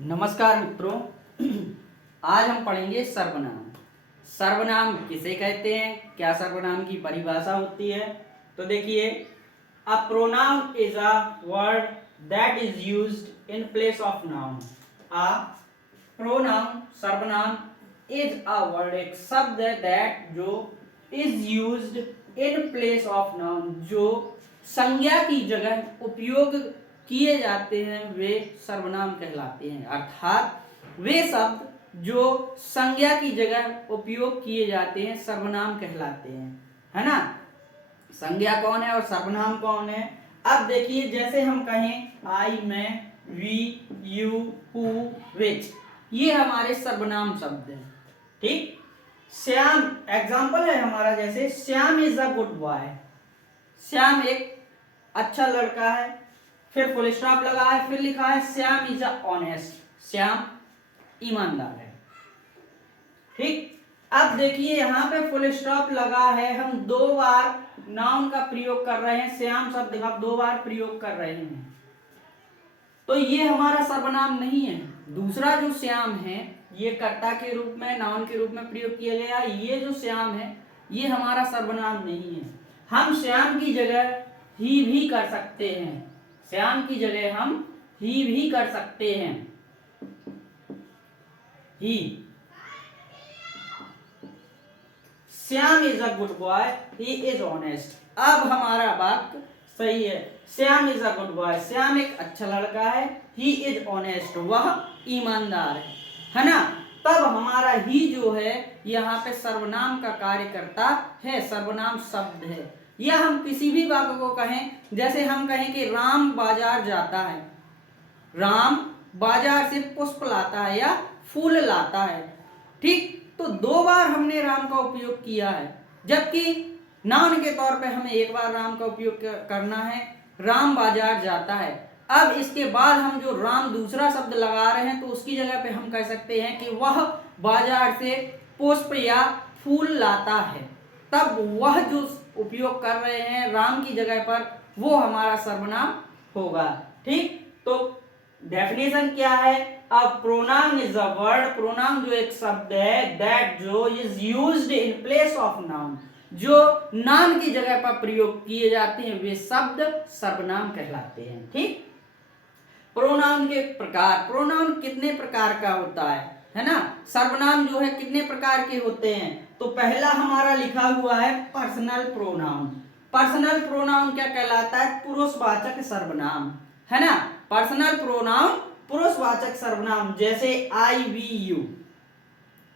नमस्कार मित्रों। आज हम पढ़ेंगे सर्वनाम। सर्वनाम किसे कहते हैं, क्या सर्वनाम की परिभाषा होती है। तो देखिए, a pronoun is a word that is used in place of noun. A pronoun सर्वनाम इज अ वर्ड, एक शब्द है दैट जो is used in place of noun, जो संज्ञा की जगह उपयोग किए जाते हैं वे सर्वनाम कहलाते हैं। अर्थात वे शब्द जो संज्ञा की जगह उपयोग किए जाते हैं सर्वनाम कहलाते हैं, है ना। संज्ञा कौन है और सर्वनाम कौन है। अब देखिए, जैसे हम कहें आई, मैं, वी, यू, हु, विच, ये हमारे सर्वनाम शब्द हैं। ठीक। श्याम एग्जाम्पल है हमारा, जैसे Shyam is a good boy. Shyam एक अच्छा लड़का है, फिर फुल स्टॉप लगा है, फिर लिखा है Shyam is a honest, Shyam ईमानदार है। ठीक। अब देखिए, यहां पे फुल स्टॉप लगा है, हम दो बार नाउन का प्रयोग कर रहे हैं, श्याम शब्द का दो बार प्रयोग कर रहे हैं, तो ये हमारा सर्वनाम नहीं है। दूसरा जो श्याम है ये कर्ता के रूप में, नाउन के रूप में प्रयोग किया गया। ये जो श्याम है ये हमारा सर्वनाम नहीं है। हम श्याम की जगह ही भी कर सकते हैं, श्याम की जगह हम ही भी कर सकते हैं। He, Shyam is a good boy, he is honest. अब हमारा वाक्य सही है। Shyam is a good boy, Shyam एक अच्छा लड़का है, ही इज ऑनेस्ट, वह ईमानदार है ना। तब हमारा ही जो है यहाँ पे सर्वनाम का कार्य करता है, सर्वनाम शब्द है। या हम किसी भी वाक्य को कहें, जैसे हम कहें कि राम बाजार जाता है, राम बाजार से पुष्प लाता है या फूल लाता है। ठीक। तो दो बार हमने राम का उपयोग किया है, जबकि नाउन के तौर पे हमें एक बार राम का उपयोग करना है, राम बाजार जाता है। अब इसके बाद हम जो राम दूसरा शब्द लगा रहे हैं, तो उसकी जगह पे हम कह सकते हैं कि वह बाजार से पुष्प या फूल लाता है। तब वह जो उपयोग कर रहे हैं राम की जगह पर, वो हमारा सर्वनाम होगा। ठीक। तो डेफिनेशन क्या है, a pronoun is a word, pronoun जो एक शब्द है दैट जो is used in place of noun, जो नाउन की जगह पर प्रयोग किए जाते हैं वे शब्द सर्वनाम कहलाते हैं। ठीक। प्रोनाउन के प्रकार, प्रोनाउन कितने प्रकार का होता है ना। सर्वनाम जो है कितने प्रकार के होते हैं। तो पहला हमारा लिखा हुआ है पर्सनल प्रोनाउन। पर्सनल प्रोनाउन क्या कहलाता है, पुरुषवाचक सर्वनाम, है ना। पर्सनल प्रोनाउन पुरुषवाचक सर्वनाम, जैसे I we you,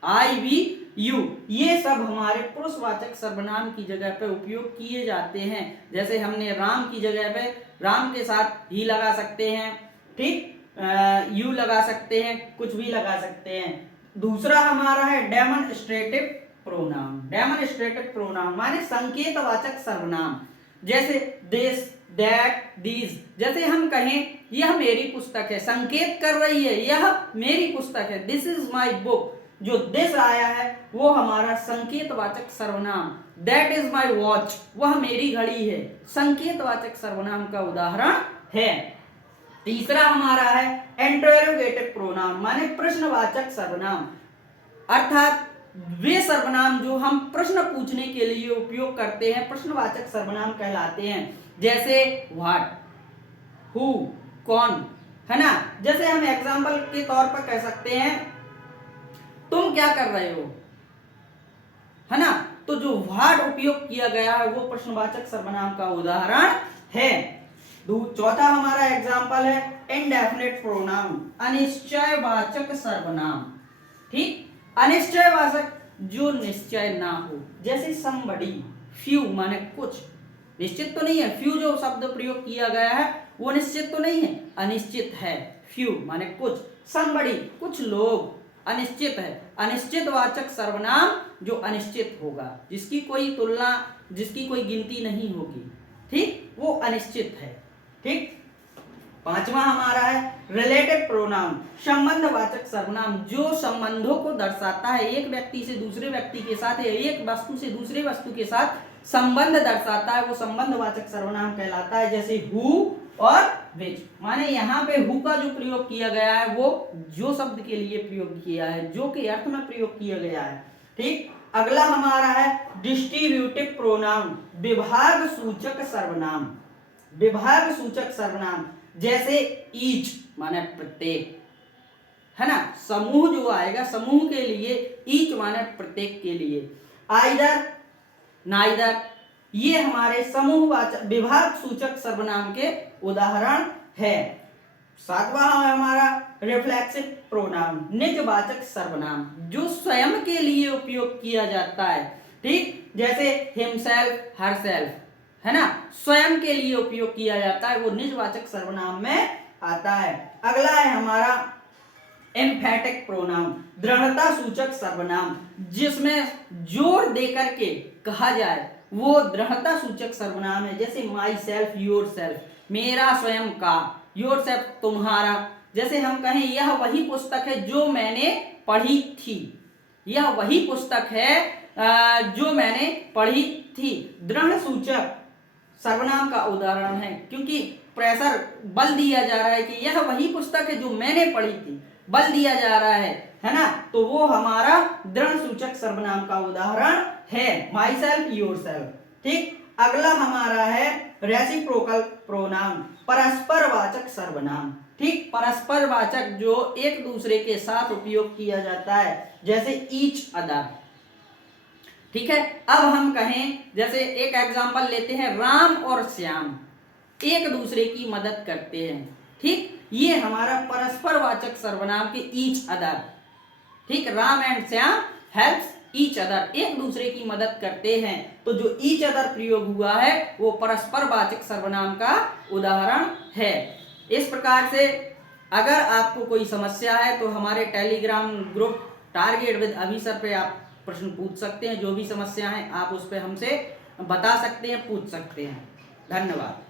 I we you, ये सब हमारे पुरुषवाचक सर्वनाम की जगह पे उपयोग किए जाते हैं। जैसे हमने राम की जगह पे राम के साथ ही लगा सकते हैं, ठीक, यू लगा सकते हैं, कुछ भी लगा सकते हैं। दूसरा हमारा है डेमोन्स्ट्रेटिव प्रोनाउन। डेमोन्स्ट्रेटिव प्रोनाउन माने संकेतवाचक सर्वनाम, जैसे दिस, दैट, दीज। जैसे हम कहें यह मेरी पुस्तक है, संकेत कर रही है यह मेरी पुस्तक है, दिस इज माई बुक। जो दिस आया है वो हमारा संकेतवाचक सर्वनाम। दैट इज माई वॉच, वह मेरी घड़ी है, संकेतवाचक सर्वनाम का उदाहरण है। तीसरा हमारा है इंटरोगेटिव प्रोनाउन, माने प्रश्नवाचक सर्वनाम। अर्थात वे सर्वनाम जो हम प्रश्न पूछने के लिए उपयोग करते हैं प्रश्नवाचक सर्वनाम कहलाते हैं। जैसे व्हाट, हु, कौन, है ना। जैसे हम एग्जाम्पल के तौर पर कह सकते हैं तुम क्या कर रहे हो, है ना। तो जो व्हाट उपयोग किया गया है वो प्रश्नवाचक सर्वनाम का उदाहरण है। चौथा हमारा एग्जाम्पल है इनडेफिनिट प्रोनाउन, अनिश्चयवाचक सर्वनाम। ठीक। अनिश्चयवाचक जो निश्चय ना हो, जैसे somebody, few माने कुछ, निश्चित तो नहीं है। few जो शब्द प्रयोग किया गया है वो निश्चित तो नहीं है, अनिश्चित है। few माने कुछ, somebody कुछ लोग, अनिश्चित है। अनिश्चितवाचक सर्वनाम जो अनिश्चित होगा, जिसकी कोई तुलना, जिसकी कोई गिनती नहीं होगी, ठीक, वो अनिश्चित है। ठीक। पांचवा हमारा है रिलेटिव प्रोनाउन, संबंधवाचक सर्वनाम, जो संबंधों को दर्शाता है, एक व्यक्ति से दूसरे व्यक्ति के साथ या एक वस्तु से दूसरे वस्तु के साथ संबंध दर्शाता है, वो संबंधवाचक सर्वनाम कहलाता है। जैसे हु, और विच। माने यहाँ पे हु का जो प्रयोग किया गया है वो जो शब्द के लिए प्रयोग किया है, जो के अर्थ में प्रयोग किया गया है। ठीक, अगला हमारा है डिस्ट्रीब्यूटिव प्रोनाउन, विभाग सूचक सर्वनाम। विभाग सूचक सर्वनाम जैसे ईच माने प्रत्येक, है ना। समूह जो आएगा, समूह के लिए ईच माने प्रत्येक के लिए। आइदर, नाइदर, ये हमारे समूहवाचक विभाग सूचक सर्वनाम के उदाहरण है। सातवां है हमारा रिफ्लेक्सिव प्रोनाउन, निजवाचक सर्वनाम, जो स्वयं के लिए उपयोग किया जाता है। ठीक, जैसे हिमसेल्फ, हरसेल्फ, है ना, स्वयं के लिए उपयोग किया जाता है, वो निजवाचक सर्वनाम में आता है। अगला है हमारा एम्फेटिक प्रोनाउन, दृढ़ता सूचक सर्वनाम, जिसमें जोर देकर के कहा जाए वो दृढ़ता सूचक सर्वनाम है। जैसे माई सेल्फ, योर सेल्फ, मेरा स्वयं का, योर सेल्फ तुम्हारा। जैसे हम कहें यह वही पुस्तक है जो मैंने पढ़ी थी, यह वही पुस्तक है जो मैंने पढ़ी थी। दृढ़ सूचक सर्वनाम का उदाहरण है, क्योंकि प्रेशर, बल दिया जा रहा है कि यह वही पुस्तक है जो मैंने पढ़ी थी, बल दिया जा रहा है ना, तो वो हमारा दृढ़ सूचक सर्वनाम का उदाहरण है, माई सेल्फ, योर सेल्फ। ठीक, अगला हमारा है रेसिप्रोकल प्रोनाउन, परस्परवाचक सर्वनाम। ठीक, परस्परवाचक जो एक दूसरे के साथ उपयोग किया जाता है, जैसे ईच अदर। ठीक है, अब हम कहें, जैसे एक एग्जांपल लेते हैं, राम और श्याम एक दूसरे की मदद करते हैं। ठीक, ये हमारा परस्परवाचक सर्वनाम के ईच अदर। ठीक, Ram and Shyam helps each other, एक दूसरे की मदद करते हैं, तो जो ईच अदर प्रयोग हुआ है वो परस्परवाचक सर्वनाम का उदाहरण है। इस प्रकार से अगर आपको कोई समस्या है तो हमारे टेलीग्राम ग्रुप टारगेट विद अभी सर पे आप प्रश्न पूछ सकते हैं। जो भी समस्या है आप उस पे हमसे बता सकते हैं, पूछ सकते हैं। धन्यवाद।